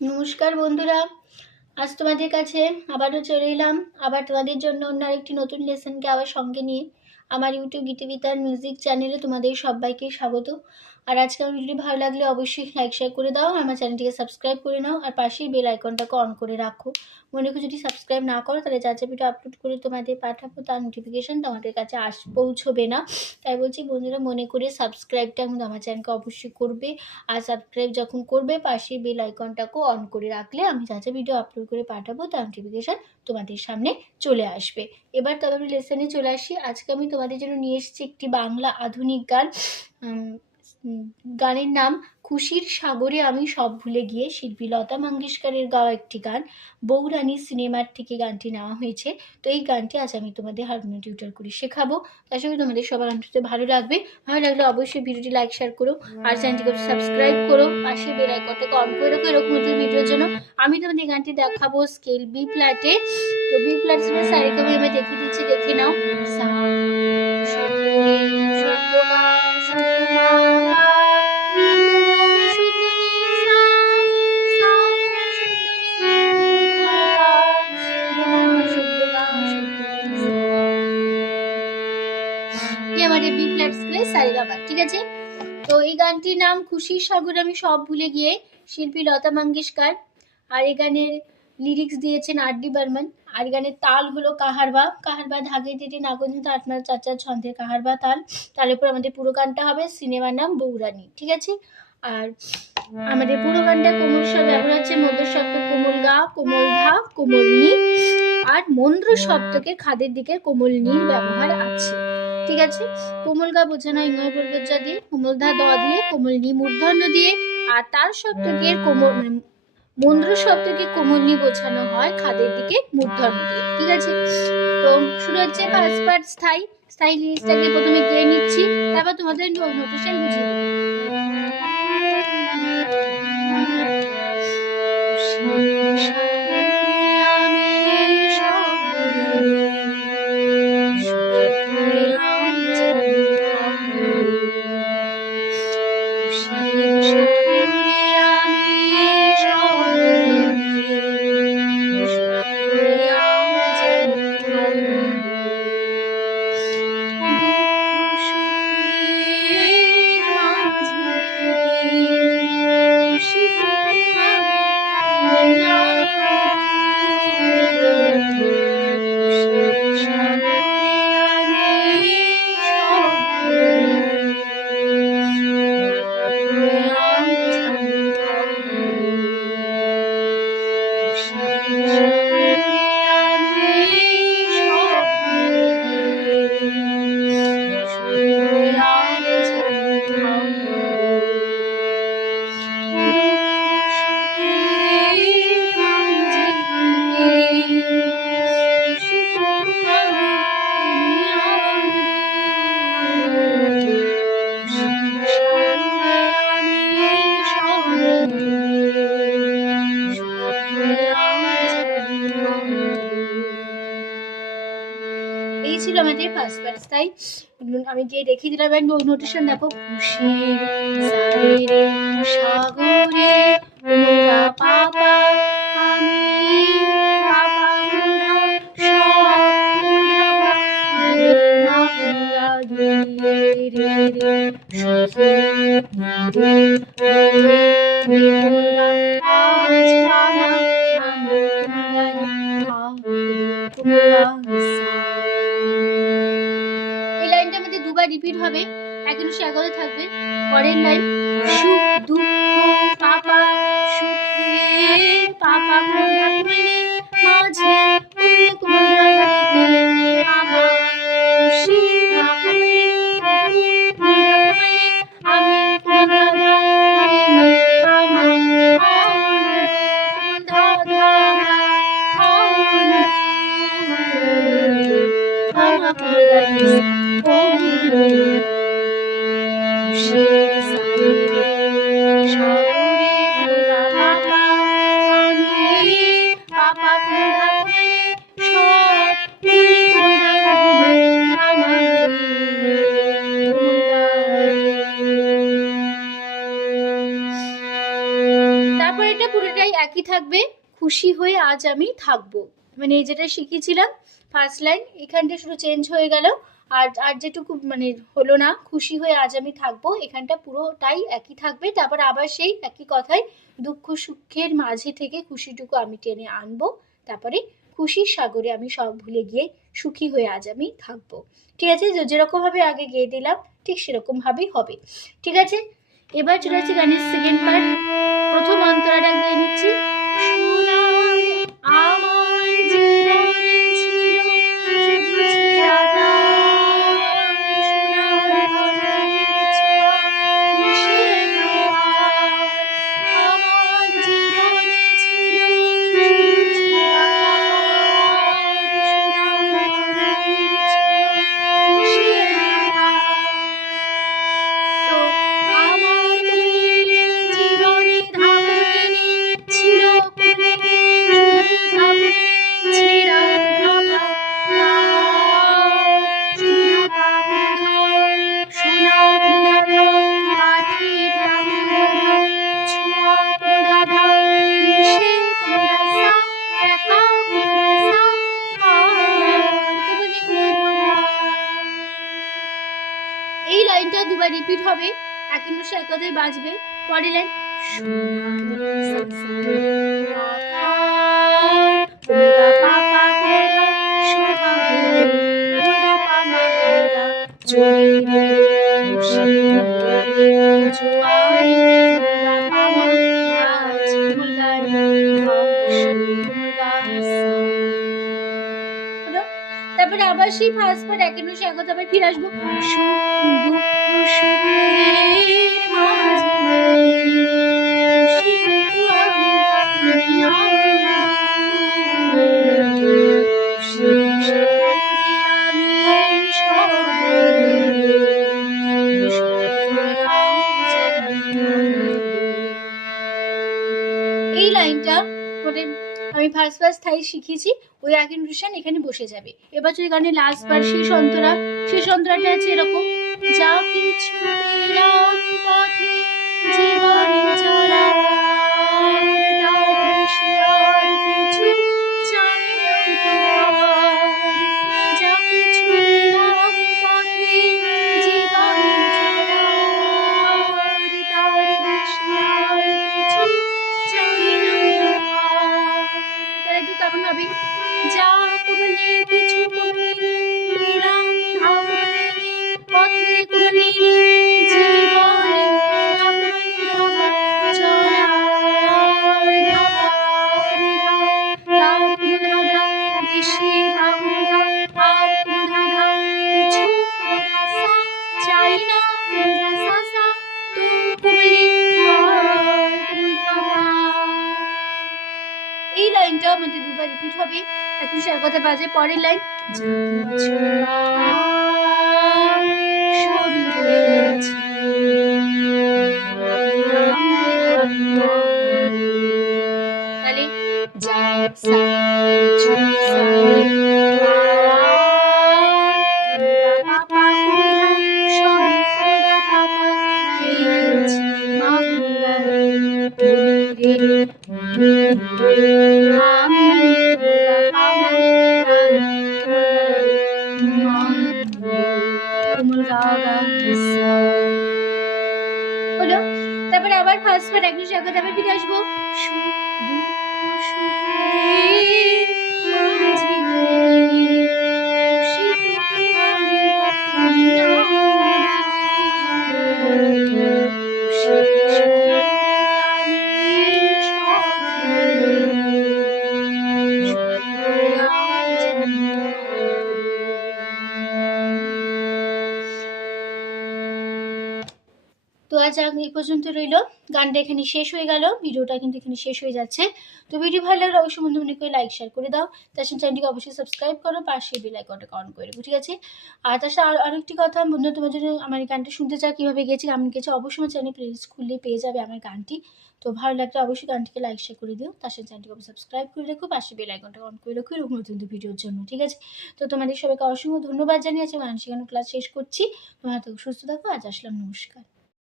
নমস্কার বন্ধুরা, আজ তোমাদের কাছে আবারও চলে এলাম। আবার তোমাদের জন্য অন্য আরেকটি নতুন লেসনকে আবার সঙ্গে নিয়ে আমার ইউটিউব গীতিবিতার মিউজিক চ্যানেলে তোমাদের সবাইকে স্বাগত। আর আজকে আমার ভিডিওটি ভালো লাগলে অবশ্যই লাইক শেয়ার করে দাও, আমার চ্যানেলটিকে সাবস্ক্রাইব করে নাও, আর পাশেই বেল আইকনটাকে অন করে রাখো। মনে করো যদি সাবস্ক্রাইব না করো তাহলে যা যা ভিডিও আপলোড করে তোমাদের পাঠাবো তার নোটিফিকেশান তোমাদের কাছে পৌঁছবে না। তাই বলছি বন্ধুরা, মনে করে সাবস্ক্রাইবটা কিন্তু আমার চ্যানেলকে অবশ্যই করবে। আর সাবস্ক্রাইব যখন করবে পাশে বেল আইকনটাকেও অন করে রাখলে আমি যা যা ভিডিও আপলোড করে পাঠাবো তার নোটিফিকেশান তোমাদের সামনে চলে আসবে। এবার তবে আমি লেসনে চলে আসি। আজকে আমি তোমাদের জন্য নিয়ে এসেছি একটি বাংলা আধুনিক গান। গানের নাম খুশির সাগরে আমি সব ভুলে গিয়ে, শিল্পী লতা মঙ্গেশকরের গাওয়া একটি গান। বউরানী সিনেমার থেকে গানটি নেওয়া হয়েছে। তো এই গানটি আজ আমি তোমাদের হারমোনিয়াম টিউটর করে শেখাবো। তার সঙ্গে তোমাদের সবার গানটি ভালো লাগবে। ভালো লাগলে অবশ্যই ভিডিওটি লাইক শেয়ার করো, আর চ্যানেলটিকে সাবস্ক্রাইব করো, পাশে বেল আইকনটাকে অন করে রাখো এরকম নতুন ভিডিওর জন্য। আমি তোমাদের গানটি দেখাবো স্কেল বি ফ্ল্যাটে। তো বি ফ্ল্যাট সারিকামি আমি দেখিয়ে দিচ্ছি, দেখে নাও। আমাদের বি ফ্ল্যাট স্কেলে সারেগামা, ঠিক আছে। তো এই গানটির নাম খুশির সাগর আমি সব ভুলে গিয়ে, শিল্পী লতা মঙ্গেশকর। আর এই গানের লিরিক্স দিয়েছেন আর ডি বর্মন। আর গানের তাল হলো কাহারবা। কাহারবা ধাগে দিতে নাগন্ধ আটমার চাচা ছন্দের কাহারবা তাল। তার উপর আমাদের পুরো গানটা হবে। সিনেমার নাম বউরানী, ঠিক আছে। আর আমাদের পুরো গানটা কোমল স্বর ব্যবহার হচ্ছে, মধ্য শব্দ কোমল গা, কোমল ধা, কোমল নি, আর মন্দ্র শব্দকে খাদের দিকে কোমল নির ব্যবহার আছে, ঠিক আছে। কোমল গা বোঝানো ইঙ্গয় পর্বতজা দিয়ে, কোমল ধা দ দিয়ে, কোমল নি মূর্ধন্য দিয়ে, আর তার শব্দকে মন্দ্র শব্দকে কোমল নি বোঝানো হয় খাদের দিকে মূর্ধন্য দিয়ে, ঠিক আছে। তো শুরু হচ্ছে ফার্স্ট পার্ট স্থায়ী। স্থায়ী লিরিক্সটাকে প্রথমে গেয়ে নিচ্ছি, তারপর তোমাদের নোটেশন বুঝিয়ে দেবো। এই ছিল আমাদের ফার্স্ট পার্ট। তাই আমি যে দেখিয়ে দিলাম নোটেশন দেখো। খুশির সাগরে পাপা আমি এই লাইনটা আমাদের দুবার রিপিট হবে, একদম একলে থাকবে। পরের লাইন সুখ দুঃখ পাপা সুখে পাপা মাঝে পুরোটাই একই থাকবে, খুশি হয়ে আজ আমি থাকবো। মানে যেটা শিখেছিলাম ফার্স্ট লাইন, এখানটা শুধু চেঞ্জ হয়ে গেল। আর যেটুকু মানে হলো না, খুশি হয়ে আজ আমি থাকবো, এখানটা পুরোটাই একই থাকবে। তারপর আবার সেই একই কথায় দুঃখ সুখের মাঝে থেকে খুশিটুকু আমি টেনে আনবো। তারপরে খুশির সাগরে আমি সব ভুলে গিয়ে সুখী হয়ে আজ আমি থাকবো। ঠিক আছে, যেরকম ভাবে আগে গেয়ে দিলাম ঠিক সেরকম ভাবেই হবে। ঠিক আছে, এবার চলে আসছে গানের সেকেন্ড পার্ট। প্রথম অন্তরাটা গিয়ে নিচ্ছি। আমার জীবনে ছিল শুধু ছেঁড়া সোনার ঘরের ছোঁয়া, খুশির হাওয়া। আমার জীবনে ছিল শুধু ছেঁড়া সোনার ঘরের ছোঁয়া, খুশির হাওয়া। তো আমার জীবনে ধামনি ছিল কুড়ে, শুধু ধামনি ছেঁড়া ধামা সোনার পাথর, সোনার দাদা কাঠের পাথর ছোঁয়া দাদা মিশে দাদা একা এই লাইনটা দুবার রিপিট হবে, একই মিশে এক কথায় বাজবে। পরের লাইন তারপরে আবার সেই ফার্স্ট পার্ট একের মিশে এক কথা আবার ফিরে আসবো। এই লাইনটা আমি ফার্স্ট তাই শিখেছি, ওই একই নোটেশন এখানে বসে যাবে। এবার যদি গানের লাস্ট বার শেষ অন্তরাটা আছে এরকম। যা কিছু পেলাম পথে জীবনে চলা, তার সে আর কিছু চাই না তোমার। যা কিছু পেলাম পথে জীবনে চলা, তার সে আর কিছু চাই না তোমার। তাহলে একটু কেমন হবে? যা করলে কিছু পেলাম পথে করে জীবনে চাই না এই লাইনটা আমাদের দুবার রিপিট হবে, একটু সে কথা বাজে। পরের লাইন সবই রয়েছে তাহলে যা সা ছ সা হলো। তারপরে আবার ফার্স্ট পার্ট একটু সে কথা আবার ফিরে আসবো। তো আজ এই পর্যন্ত রইলো, গানটা এখানে শেষ হয়ে গেল, ভিডিওটা কিন্তু এখানে শেষ হয়ে যাচ্ছে। তো ভিডিও ভালো লাগলে অবশ্যই বন্ধু মনে করে লাইক শেয়ার করে দাও, তার সাথে চ্যানেলটিকে অবশ্যই সাবস্ক্রাইব করো, পাশে বেল আইকনটা অন করে দেবো। ঠিক আছে, আর তার সাথে আরেকটি কথা, বন্ধু তোমার জন্য আমার গানটা শুনতে চাও, কীভাবে গেছি কেমন গেছে, অবশ্যই আমার চ্যানেল প্লেলিস্ট খুললে পেয়ে যাবে আমার গানটি। তো ভালো লাগলে অবশ্যই গানটিকে লাইক শেয়ার করে দিও, তার সাথে চ্যানেলটিকে অবশ্যই সাবস্ক্রাইব করে রেখো, পাশে বেল আইকনটা অন করে রেখো এরকম নতুন ভিডিওর জন্য। ঠিক আছে, তো তোমাদের সবাইকে অসংখ্য ধন্যবাদ জানিয়ে গান শেখানো ক্লাস শেষ করছি। তোমরা তো সুস্থ থাকো, আজ আসলাম, নমস্কার।